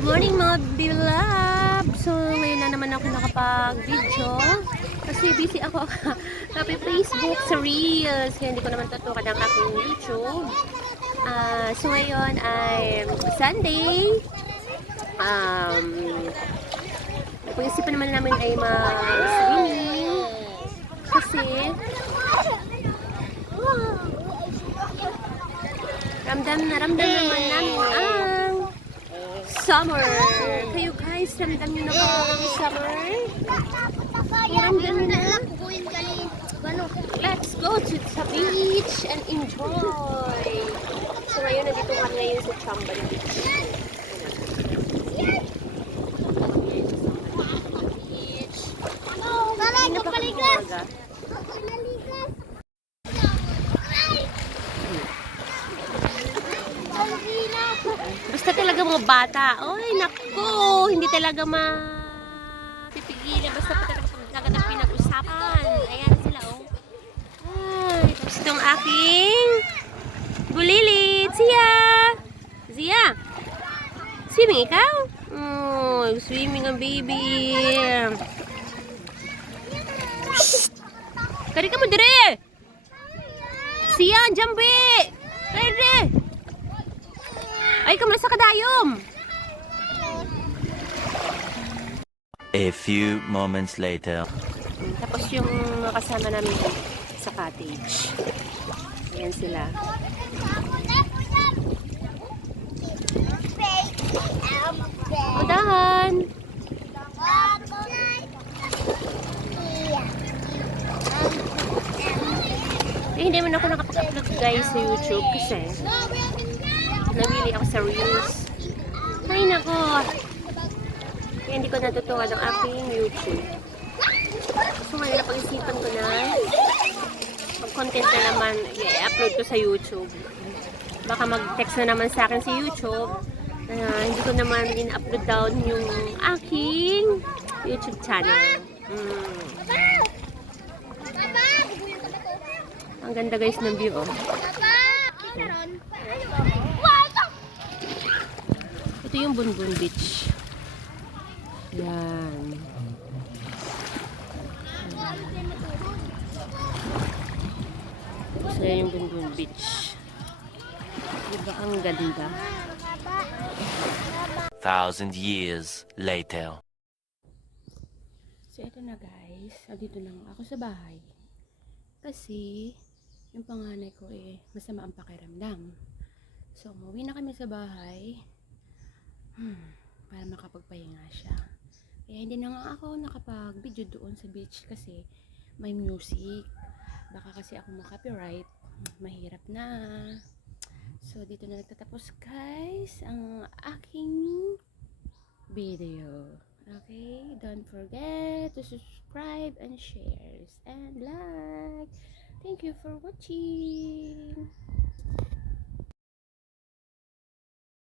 morning mga bilab! So, ngayon na naman ako nakapag-video. Kasi busy ako sa Facebook, sa Reels. Kaya hindi ko naman tutukan ang aking YouTube. Ah, so, ngayon ay Sunday. Um, pag-isipan naman namin ay mag-swimming. Kasi, ramdam na ramdam naman namin ang summer. Kayo guys, ramdam nyo na ba ang summer? Ramdam nyo na? Let's go to the beach and enjoy. So ngayon, nandito kami ngayon sa Chamban Beach. Beach. Hindi na pa kami umaga. Basta talaga mga bata. Oy, naku, hindi talaga mapipigilan. Basta pa talaga agad pinag-usapan. Ayan sila, oh. Ay, tapos itong aking bulilit. Siya! Zia! Swimming ikaw? Oh, swimming ang baby. Shh! Kari ka mo dire! Siya, jambi! Kari dire! Ay, kamala sa kadayom! A few moments later. Tapos yung kasama namin sa cottage. Ayan sila. Udahan! Eh, hindi man ako nakapag-upload guys sa YouTube kasi nawili ako sa Reels. Ay, nako! Kaya hindi ko natutuwa ng aking YouTube. So ngayon napag-isipan ko na mag-content na naman i-upload ko sa YouTube. Baka mag-text na naman sa akin si YouTube na hindi ko naman in-upload down yung aking YouTube channel. Mm. Ang ganda guys ng view oh. Ito yung Bunbun Beach. Yan. So, yan yung Bunbun Beach. Diba ang ganda? Thousand years later. So, eto na guys. Dito lang ako sa bahay. Kasi, yung panganay ko eh, masama ang pakiramdam. So, umuwi na kami sa bahay. Para makapagpahinga siya. Kaya hindi na nga ako nakapag-video doon sa beach kasi may music. Baka kasi ako makopyright. Mahirap na. So, dito na nagtatapos guys ang aking video. Okay? Don't forget to subscribe and share and like. Thank you for watching.